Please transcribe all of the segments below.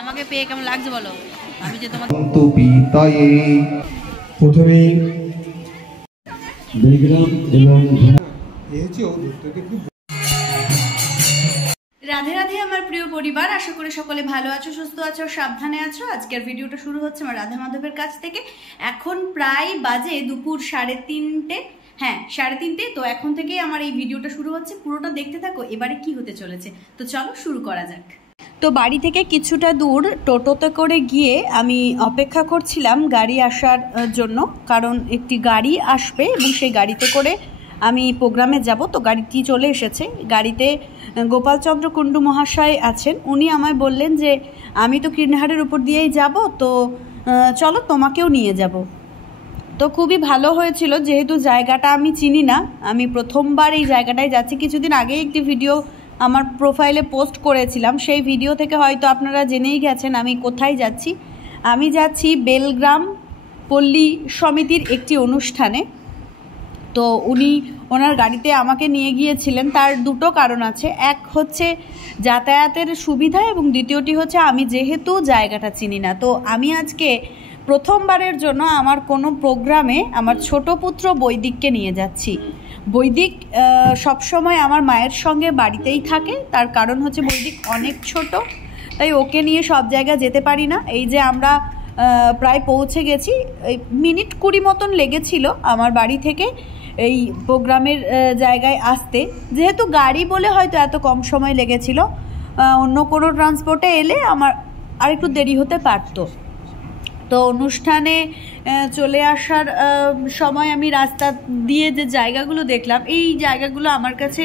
আমাকে পেয়ে কেমন লাগছে বলো? আমি যে তোমার প্রথমে রাধে রাধে আমার প্রিয় পরিবার, আশা করি সকলে ভালো আছো, সুস্থ আছো, সাবধানে আছো। আজকের ভিডিওটা শুরু হচ্ছে আমার রাধা মাধবের কাছ থেকে। এখন প্রায় বাজে দুপুর 3:30। হ্যাঁ 3:30। তো এখন থেকেই আমার এই ভিডিওটা শুরু হচ্ছে, পুরোটা দেখতে থাকো এবারে কি হতে চলেছে। তো চলো শুরু করা যাক। তো বাড়ি থেকে কিছুটা দূর টোটোতে করে গিয়ে আমি অপেক্ষা করছিলাম গাড়ি আসার জন্য, কারণ একটি গাড়ি আসবে এবং সেই গাড়িতে করে আমি প্রোগ্রামে যাব। তো গাড়িটি চলে এসেছে। গাড়িতে গোপালচন্দ্র কুণ্ডু মহাশয় আছেন। উনি আমায় বললেন যে আমি তো কীর্ণহারের উপর দিয়েই যাব, তো চলো তোমাকেও নিয়ে যাব। তো খুবই ভালো হয়েছিল, যেহেতু জায়গাটা আমি চিনি না, আমি প্রথমবার এই জায়গাটায় যাচ্ছি। কিছুদিন আগে একটি ভিডিও আমার প্রোফাইলে পোস্ট করেছিলাম, সেই ভিডিও থেকে হয়তো আপনারা জেনেই গেছেন আমি কোথায় যাচ্ছি। আমি যাচ্ছি বেলগ্রাম পল্লী সমিতির একটি অনুষ্ঠানে। তো ওনার গাড়িতে আমাকে নিয়ে গিয়েছিলেন, তার দুটো কারণ আছে। এক হচ্ছে যাতায়াতের সুবিধা এবং দ্বিতীয়টি হচ্ছে আমি যেহেতু জায়গাটা চিনি না। তো আমি আজকে প্রথমবারের জন্য আমার কোনো প্রোগ্রামে আমার ছোট পুত্র বৈদিককে নিয়ে যাচ্ছি। বৈদিক সবসময় আমার মায়ের সঙ্গে বাড়িতেই থাকে, তার কারণ হচ্ছে বৈদিক অনেক ছোট, তাই ওকে নিয়ে সব জায়গা যেতে পারি না। এই যে আমরা প্রায় পৌঁছে গেছি, মিনিট 20 মতন লেগেছিল আমার বাড়ি থেকে এই প্রোগ্রামের জায়গায় আসতে। যেহেতু গাড়ি বলে হয়তো এত কম সময় লেগেছিল, অন্য কোনো ট্রান্সপোর্টে এলে আমার আরেকটু দেরি হতে পারতো। তো অনুষ্ঠানে চলে আসার সময় আমি রাস্তা দিয়ে যে জায়গাগুলো দেখলাম, এই জায়গাগুলো আমার কাছে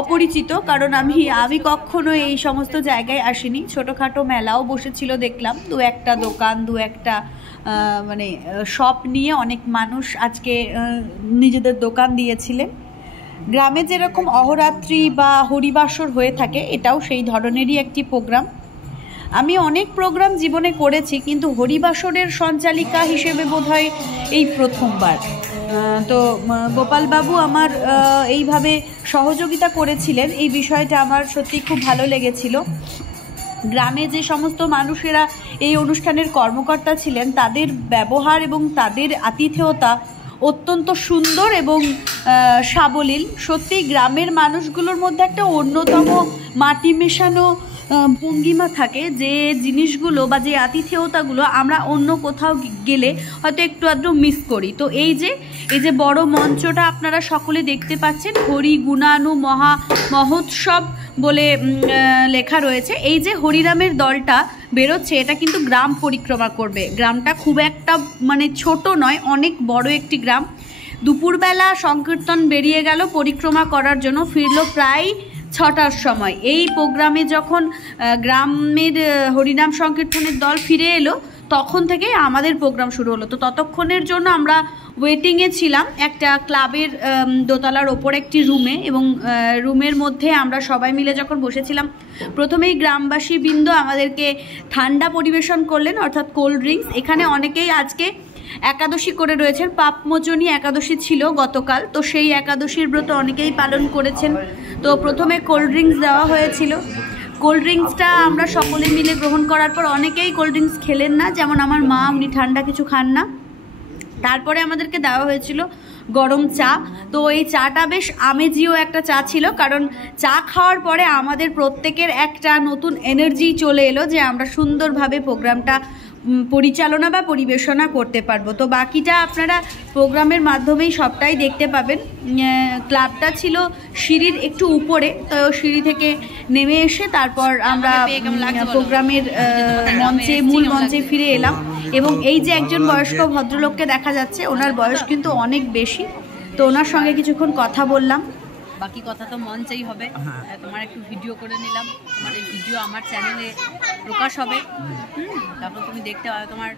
অপরিচিত, কারণ আমি কখনো এই সমস্ত জায়গায় আসিনি। ছোটোখাটো মেলাও বসেছিল দেখলাম, দু একটা দোকান, দু একটা মানে শপ নিয়ে অনেক মানুষ আজকে নিজেদের দোকান দিয়েছিলেন। গ্রামে যেরকম অহরাত্রি বা হরিবাসর হয়ে থাকে, এটাও সেই ধরনেরই একটি প্রোগ্রাম। আমি অনেক প্রোগ্রাম জীবনে করেছি, কিন্তু হরিবাসরের সঞ্চালিকা হিসেবে বোধহয় এই প্রথমবার। তো গোপালবাবু আমার এইভাবে সহযোগিতা করেছিলেন, এই বিষয়টা আমার সত্যি খুব ভালো লেগেছিল। গ্রামে যে সমস্ত মানুষেরা এই অনুষ্ঠানের কর্মকর্তা ছিলেন, তাদের ব্যবহার এবং তাদের আতিথেয়তা অত্যন্ত সুন্দর এবং সাবলীল। সত্যি গ্রামের মানুষগুলোর মধ্যে একটা অন্যতম মাটি মেশানো ভঙ্গিমা থাকে, যে জিনিসগুলো বা যে আতিথেয়তাগুলো আমরা অন্য কোথাও গেলে হয়তো একটু আধটু মিস করি। তো এই যে বড় মঞ্চটা আপনারা সকলে দেখতে পাচ্ছেন, হরি গুণানু মহোৎসব বলে লেখা রয়েছে। এই যে হরিরামের দলটা বেরোচ্ছে, এটা কিন্তু গ্রাম পরিক্রমা করবে। গ্রামটা খুব একটা মানে ছোট নয়, অনেক বড় একটি গ্রাম। দুপুরবেলা সংকীর্তন বেরিয়ে গেল পরিক্রমা করার জন্য, ফিরল প্রায় 6টার সময়। এই প্রোগ্রামে যখন গ্রামের হরিনাম সংকীর্তনের দল ফিরে এলো, তখন থেকেই আমাদের প্রোগ্রাম শুরু হলো। তো ততক্ষণের জন্য আমরা ওয়েটিংয়ে ছিলাম একটা ক্লাবের দোতলার ওপর একটি রুমে, এবং রুমের মধ্যে আমরা সবাই মিলে যখন বসেছিলাম, প্রথমেই গ্রামবাসী বৃন্দ আমাদেরকে ঠান্ডা পরিবেশন করলেন, অর্থাৎ কোল্ড ড্রিঙ্কস। এখানে অনেকেই আজকে একাদশী করে রয়েছেন, পাপমোচনী একাদশী ছিল গতকাল, তো সেই একাদশীর ব্রত অনেকেই পালন করেছেন। তো প্রথমে কোল্ড ড্রিঙ্কস দেওয়া হয়েছিল। কোল্ড ড্রিঙ্কসটা আমরা সকলে মিলে গ্রহণ করার পর অনেকেই কোল্ড ড্রিঙ্কস খেলেন না, যেমন আমার মা, উনি ঠান্ডা কিছু খান না। তারপরে আমাদেরকে দেওয়া হয়েছিল গরম চা। তো এই চাটা বেশ আমেজিও একটা চা ছিল, কারণ চা খাওয়ার পরে আমাদের প্রত্যেকের একটা নতুন এনার্জি চলে এলো, যে আমরা সুন্দরভাবে প্রোগ্রামটা পরিচালনা বা পরিবেশনা করতে পারবো। তো বাকিটা আপনারা প্রোগ্রামের মাধ্যমেই সবটাই দেখতে পাবেন। ক্লাবটা ছিল সিঁড়ির একটু উপরে, তো সিঁড়ি থেকে নেমে এসে তারপর আমরা প্রোগ্রামের মূল মঞ্চে ফিরে এলাম। এবং এই যে একজন বয়স্ক ভদ্রলোককে দেখা যাচ্ছে, ওনার বয়স কিন্তু অনেক বেশি। তো ওনার সঙ্গে কিছুক্ষণ কথা বললাম, বাকি কথা তো মঞ্চেই হবে। তোমার একটু ভিডিও করে নিলাম, তোমার এই ভিডিও আমার চ্যানেলে প্রকাশ হবে, তারপর তুমি দেখতে পাবে। তোমার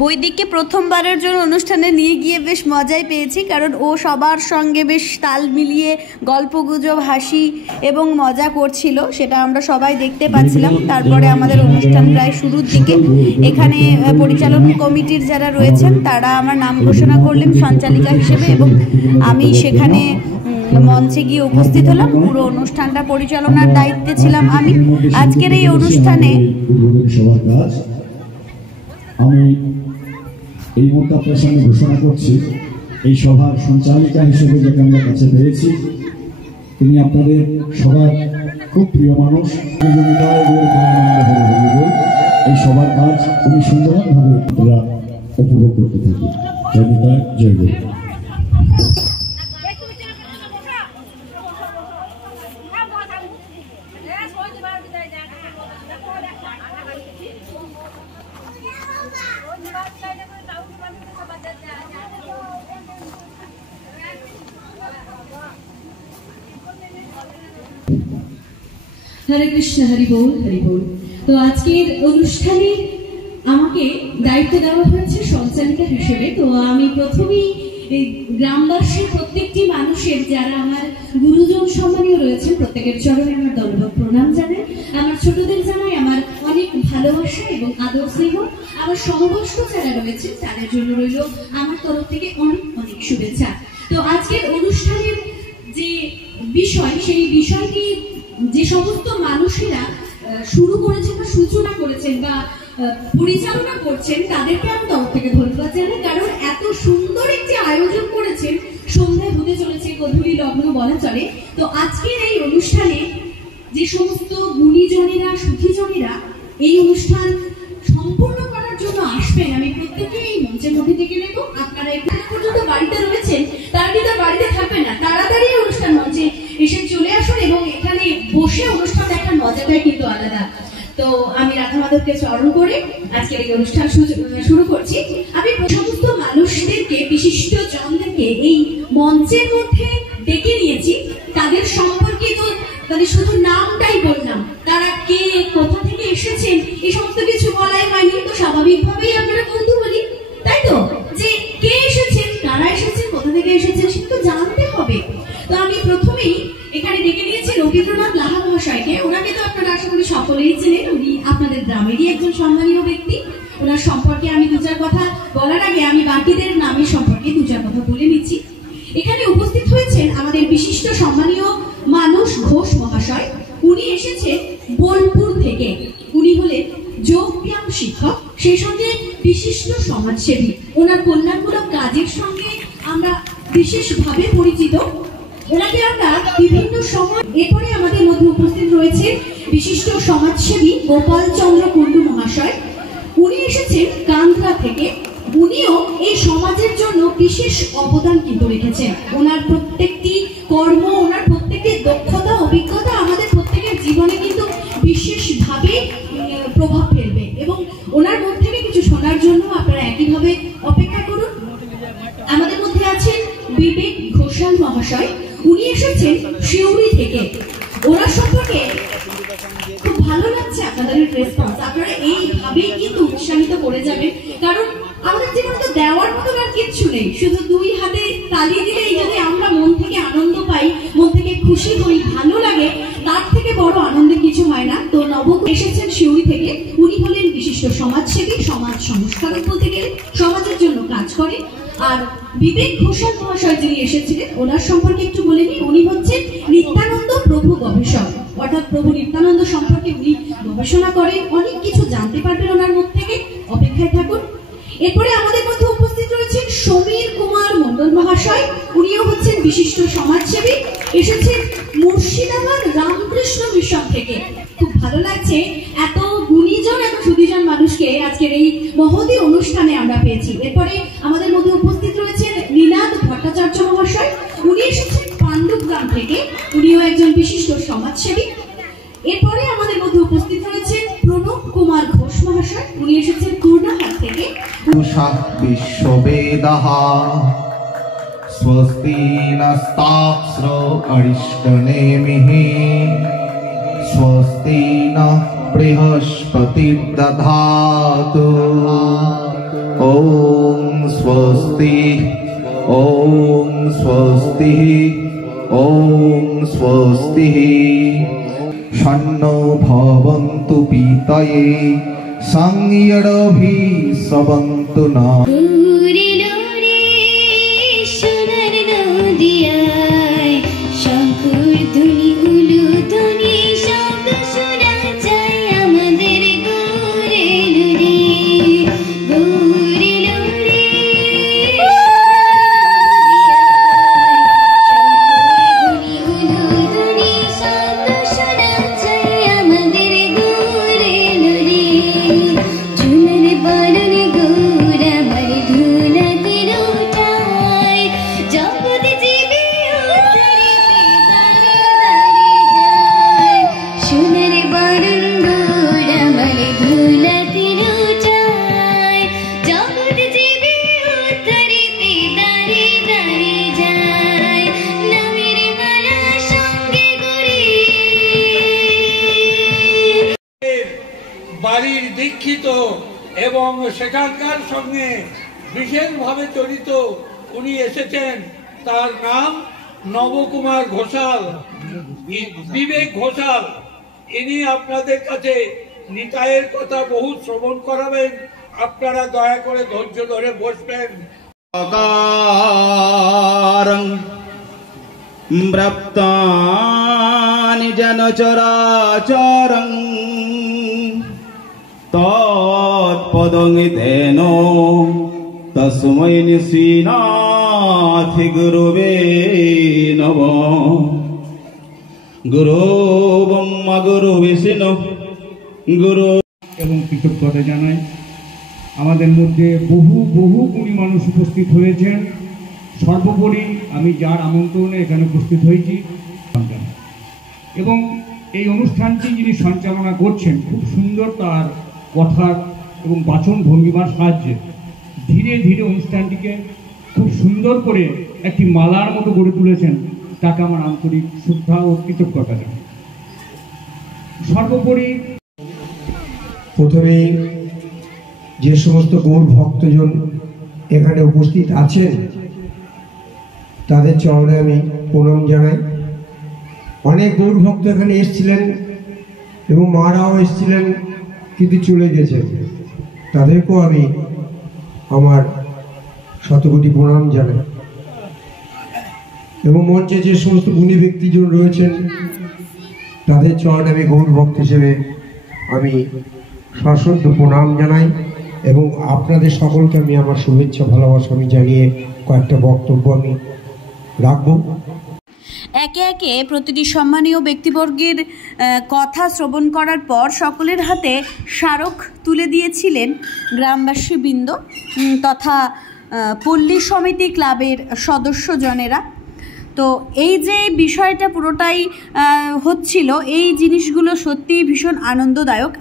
বৈদিককে প্রথমবারের জন্য অনুষ্ঠানে নিয়ে গিয়ে বেশ মজাই পেয়েছি, কারণ ও সবার সঙ্গে বেশ তাল মিলিয়ে গল্পগুজব, হাসি এবং মজা করছিল, সেটা আমরা সবাই দেখতে পাচ্ছিলাম। তারপরে আমাদের অনুষ্ঠান প্রায় শুরুর দিকে এখানে পরিচালন কমিটির যারা রয়েছেন তারা আমার নাম ঘোষণা করলেন সঞ্চালিকা হিসেবে, এবং আমি সেখানে মঞ্চে গিয়ে উপস্থিত হলাম। পুরো অনুষ্ঠানটা পরিচালনার দায়িত্বে ছিলাম আমি। আজকের এই অনুষ্ঠানে আমি এই মুহূর্তে আপনার সামনে ঘোষণা করছি, এই সভার সঞ্চালিকা হিসেবে যাকে আমরা কাছে পেয়েছি, তিনি আপনাদের সবার খুব প্রিয় মানুষ। এই সবার কাজ খুবই সুন্দরভাবে আপনারা উপভোগ করতে থাকুন। জয় জয় গুরু। হরে কৃষ্ণ, হরি বল, হরি বল। তো আজকের অনুষ্ঠানে আমাকে দায়িত্ব দেওয়া হয়েছে সঞ্চালিকা হিসেবে। তো আমি প্রথমেই গ্রামবাসীর প্রত্যেকটি মানুষের, যারা আমার গুরুজন সম্মানীয় রয়েছেন, প্রত্যেকের চরণে আমার দণ্ডবত প্রণাম জানাই। আমার ছোটদের জানাই আমার অনেক ভালোবাসা এবং আদর স্নেহ। আমার সমবয়স্ক যারা রয়েছেন তাদের জন্য রইল আমার তরফ থেকে অনেক অনেক শুভেচ্ছা। তো আজকের অনুষ্ঠানের যে বিষয়, সেই বিষয়টি যে সমস্ত মানুষেরা শুরু করেছেন বা সূচনা করেছেন বা পরিচালনা করছেন, তাদেরকে আমি তরফ থেকে ধন্যবাদ জানাই। কারণ এত সুন্দর একটি আয়োজন করেছেন, সন্ধ্যায় হতে চলেছে গধূলি লগ্ন বলা চলে। তো আজকের এই অনুষ্ঠানে যে সমস্ত গুণীজনেরা, সুখীজনেরা এই অনুষ্ঠান সম্পূর্ণ করার জন্য আসবেন, আমি প্রত্যেকে এই মঞ্চের মধ্যে ডেকে নেব। আপনারা এখানে পর্যন্ত বাড়িতে রয়েছেন, তারা কিন্তু বাড়িতে থাকবেন না, তাড়াতাড়ি অনুষ্ঠান মঞ্চে এসে চলে আসুন এবং এখানে বসে অনুষ্ঠান দেখার মজাটাই কিন্তু আলাদা। তো আমি রাধা মাধবকে চরণ করে আজকের এই অনুষ্ঠান শুরু করছি। আমি সমস্ত মানুষদেরকে, বিশিষ্ট জনদেরকে এই মঞ্চের মধ্যে ডেকে নিয়েছি। তাদের সম্পর্কে তো মানে শুধু নামটাই বললাম, তারা কে, কোথা থেকে এসেছেন, এই সমস্ত কিছু বলাই হয়নি। তো স্বাভাবিকভাবেই আপনারা কৌতূহলী, তাই তো, যে কে এসেছেন, কারা এসেছেন, কোথা থেকে এসেছেন, সেটা তো জানতে হবে। তো আমি প্রথমেই এখানে ডেকে নিয়েছি রবীন্দ্রনাথ লাহা মহাশয়কে। ওনাকে তো আপনারা আশা করি সকলেই চেনেন, উনি আপনাদের গ্রামেরই একজন সম্মানীয় ব্যক্তি। ওনার সম্পর্কে আমি দু চার কথা বলার আগে আমি বাকিদের নামের সম্পর্কে দু চার কথা বলে নিচ্ছি। এখানে উপস্থিত হয়েছেন আমাদের বিশিষ্ট সম্মানীয় মানুষ ঘোষ মহাশয়। উনি এসেছেন বোলপুর থেকে। উনি হলেন যোগ ব্যায়াম শিক্ষক, সেই সঙ্গে বিশিষ্ট সমাজসেবী। ওনার কল্যাণমূলক কাজের সঙ্গে আমরা বিশেষভাবে পরিচিত। ওনাকে আমরা বিভিন্ন সময়। এরপরে আমাদের মধ্যে উপস্থিত রয়েছে বিশিষ্ট সমাজসেবী গোপাল চন্দ্র কুন্ডু মহাশয়। উনি এসেছেন কান্দ্রা থেকে। উনিও এই সমাজের জন্য বিশেষ অবদান কিন্তু রেখেছেন। ওনার প্রত্যেকটি কর্ম, ওনার প্রত্যেকটি দক্ষতা, অভিজ্ঞতা আমাদের প্রত্যেকের জীবনে কিন্তু বিশেষভাবে প্রভাব ফেলবে এবং ওনার মুখ থেকে কিছু শোনার জন্য আপনারা একইভাবে অপেক্ষা করুন। আমাদের মধ্যে আছেন বিবেক ঘোষাল মহাশয়। উনি এসেছেন শিউরি থেকে। ওনার সম্পর্কে খুব ভালো লাগছে আপনাদের রেসপন্স। আপনারা এইভাবেই কিন্তু উৎসাহিত করে যাবেন, কারণ আমাদের জীবনে তো দেওয়ার মতো আর কিচ্ছু নেই। শুধু দুই হাতে তালি দিলেই যদি আমরা মন থেকে আনন্দ পাই, মন থেকে খুশি হই, ভালো লাগে, তার থেকে বড় আনন্দের কিছু হয় না। তো নবক এসেছেন শিউরি থেকে। উনি হলেন বিশিষ্ট সমাজসেবী, সমাজ সংস্কারক বলতে গেলে, সমাজের জন্য কাজ করে। আর বিবেক ঘোষাল মহাশয় যিনি এসেছিলেন, ওনার সম্পর্কে একটু বলে নিই। উনি হচ্ছেন নিত্যানন্দ প্রভু গবেষক, অর্থাৎ প্রভু নিত্যানন্দ সম্পর্কে উনি গবেষণা করেন। অনেক কিছু জানতে পারবেন ওনার মুখ থেকে, অপেক্ষায় থাকুন। এরপরে আমাদের মধ্যে উপস্থিত রয়েছেন সমীর কুমার মন্ডল মহাশয়। উনিও হচ্ছেন বিশিষ্ট সমাজসেবী, এসেছেন মুর্শিদাবাদ রামকৃষ্ণ মিশন থেকে। খুব ভালো লাগছে, এত গুণীজন এবং সুধীজন মানুষকে আজকের এই মহতী অনুষ্ঠানে আমরা পেয়েছি। এরপরে আমাদের মধ্যে উপস্থিত রয়েছেন নীনাদ ভট্টাচার্য মহাশয়। উনি এসেছেন পাণ্ডুগ্রাম থেকে। উনিও একজন বিশিষ্ট সমাজসেবী। এরপরে আমাদের মধ্যে উপস্থিত রয়েছেন প্রণব কুমার ঘোষ মহাশয়। উনি এসেছেন পূর্ণাহাট থেকে। বিশ্ববেদাঃ স্বস্তি নস্তাক্ষ্র অরিষ্টনেমিঃ স্বস্তি নঃ বৃহস্পতির্দধাতু ওম স্বস্তি ওম স্বস্তি ওম স্বস্তি ষণ্ণো ভবন্তু পীতয়ে সংয়ড়ভি সবন্তু নঃ। বাড়ির দীক্ষিত এবং সেখানকার সঙ্গে বিশেষভাবে জড়িত উনি এসেছেন। তার নাম নবকুমার ঘোষাল, বিবেক ঘোষাল। ইনি আপনাদের কাছে নিতাইয়ের কথা বহু শ্রবণ করাবেন। আপনারা দয়া করে ধৈর্য ধরে বসবেন। ব্রাপ্তানি জন চরাচরং তৎপদং তস্मै শ্রীনাথি গুরুবে নমঃ। গুরু ব্রহ্মা গুরু বিষ্ণু গুরু। এবং কৃতজ্ঞতা জানাই। আমাদের মধ্যে বহু গুণী মানুষ উপস্থিত হয়েছেন। সর্বোপরি আমি যার আমন্ত্রণে এখানে উপস্থিত হয়েছি এবং এই অনুষ্ঠানটি যিনি সঞ্চালনা করছেন খুব সুন্দর তার কথার এবং বাচন ভঙ্গিমার সাহায্যে ধীরে ধীরে অনুষ্ঠানটিকে খুব সুন্দর করে একটি মালার মতো গড়ে তুলেছেন। তাকে আমার আন্তরিক শ্রদ্ধা ও কৃতজ্ঞতা জানাই। সর্বোপরি প্রথমে যে সমস্ত গৌর ভক্তজন এখানে উপস্থিত আছেন তাদের চরণে আমি প্রণাম জানাই। অনেক গৌর ভক্ত এখানে এসেছিলেন এবং মারাও এসেছিলেন কিন্তু চলে গেছেন, তাদেরকেও আমি আমার শতকোটি প্রণাম জানাই। এবং মঞ্চে যে সমস্ত গুণী ব্যক্তিজন রয়েছেন তাদের চরণে আমি গৌর ভক্ত হিসেবে আমি সশ্রদ্ধ প্রণাম জানাই এবং আপনাদের সকলকে আমি আমার শুভেচ্ছা ভালোবাসা আমি জানিয়ে কয়েকটা বক্তব্য আমি রাখবো। একে একে প্রতিটি সম্মানীয় ব্যক্তিবর্গের কথা শ্রবণ করার পর সকলের হাতে স্মারক তুলে দিয়েছিলেন গ্রামবাসীবৃন্দ তথা পল্লী সমিতি ক্লাবের সদস্যজনেরা। তো এই যে বিষয়টা পুরোটাই হচ্ছিল, এই জিনিসগুলো সত্যিই ভীষণ আনন্দদায়ক।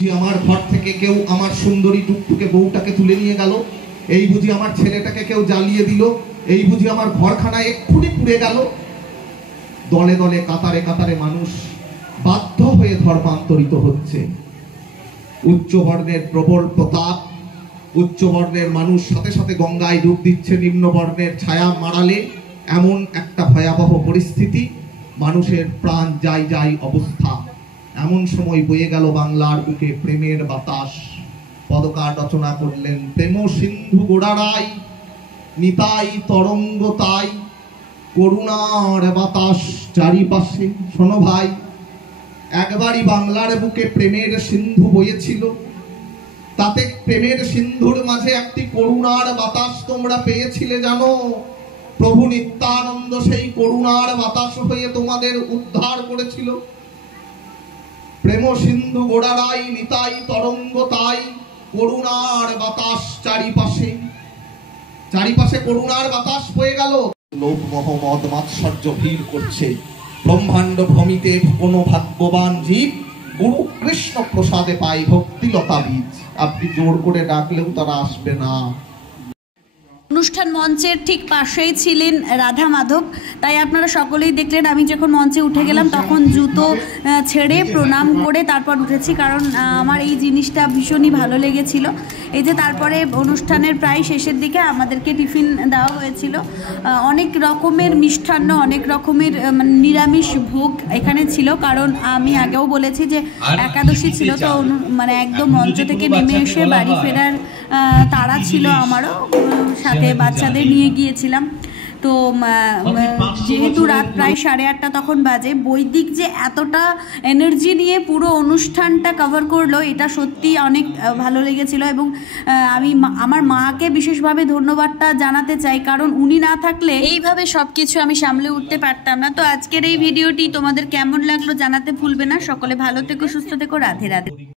আমার ঘর থেকে কেউ আমার সুন্দরী টুকটুকে বউটাকে তুলে নিয়ে গেল, এই বুঝি আমার ছেলেটাকে কেউ জ্বালিয়ে দিল, এই বুঝি আমার ঘরখানা এক্ষুনি পুড়ে গেল। দলে দলে কাতারে কাতারে মানুষ বাধ্য হয়ে ধর্মান্তরিত হচ্ছে। উচ্চ বর্ণের প্রবল প্রতাপ, উচ্চ বর্ণের মানুষ সাথে সাথে গঙ্গায় ডুব দিচ্ছে নিম্ন বর্ণের ছায়া মারালে। এমন একটা ভয়াবহ পরিস্থিতি, মানুষের প্রাণ যায় যায় অবস্থা। এমন সময় বয়ে গেল বাংলার বুকে প্রেমের বাতাস। পদকার রচনা করলেন প্রেম সিন্ধু গোড়ারাই, নিতাই তরঙ্গ তাই, করুণার বাতাস চারিপাশে। শোনো ভাই, একবারই বাংলার বুকে প্রেমের সিন্ধু বয়েছিল, তাতে প্রেমের সিন্ধুর মাঝে একটি করুণার বাতাস তোমরা পেয়েছিলে জানো। প্রভু নিত্যানন্দ সেই করুণার বাতাস হয়ে তোমাদের উদ্ধার করেছিল। প্রেম সিন্ধু গোড়ারাই, নিতাই তরঙ্গ তাই, করুণার বাতাস চারিপাশে। চারিপাশে করুণার বাতাস বয়ে গেল। লোভ মোহ মদ মাৎসর্য ভিড় করছে ব্রহ্মাণ্ড ভূমিতে। কোন ভাগ্যবান জীব গুরু কৃষ্ণ প্রসাদে পায় ভক্তিলতা বীজ। আপনি জোর করে ডাকলেও তারা আসবে না। অনুষ্ঠান মঞ্চের ঠিক পাশেই ছিলেন রাধা মাধব, তাই আপনারা সকলেই দেখলেন আমি যখন মঞ্চে উঠে গেলাম তখন জুতো ছেড়ে প্রণাম করে তারপর উঠেছি, কারণ আমার এই জিনিসটা ভীষণই ভালো লেগেছিল। এই যে তারপরে অনুষ্ঠানের প্রায় শেষের দিকে আমাদেরকে টিফিন দেওয়া হয়েছিল, অনেক রকমের মিষ্টান্ন, অনেক রকমের নিরামিষ ভোগ এখানে ছিল। কারণ আমি আগেও বলেছি যে একাদশী ছিল, তো মানে একদম মঞ্চ থেকে নেমে এসে বাড়ি ফেরার তাড়া ছিল আমারও, সাথে বাচ্চাদের নিয়ে গিয়েছিলাম। তো যেহেতু রাত প্রায় 8:30 তখন বাজে, বৈদিক যে এতটা এনার্জি নিয়ে পুরো অনুষ্ঠানটা কভার করলো এটা সত্যি অনেক ভালো লেগেছিল। এবং আমি আমার মাকে বিশেষভাবে ধন্যবাদটা জানাতে চাই, কারণ উনি না থাকলে এইভাবে সব কিছু আমি সামলে উঠতে পারতাম না। তো আজকের এই ভিডিওটি তোমাদের কেমন লাগলো জানাতে ভুলবে না। সকলে ভালো থেকো, সুস্থ থেকো, রাধে রাধে।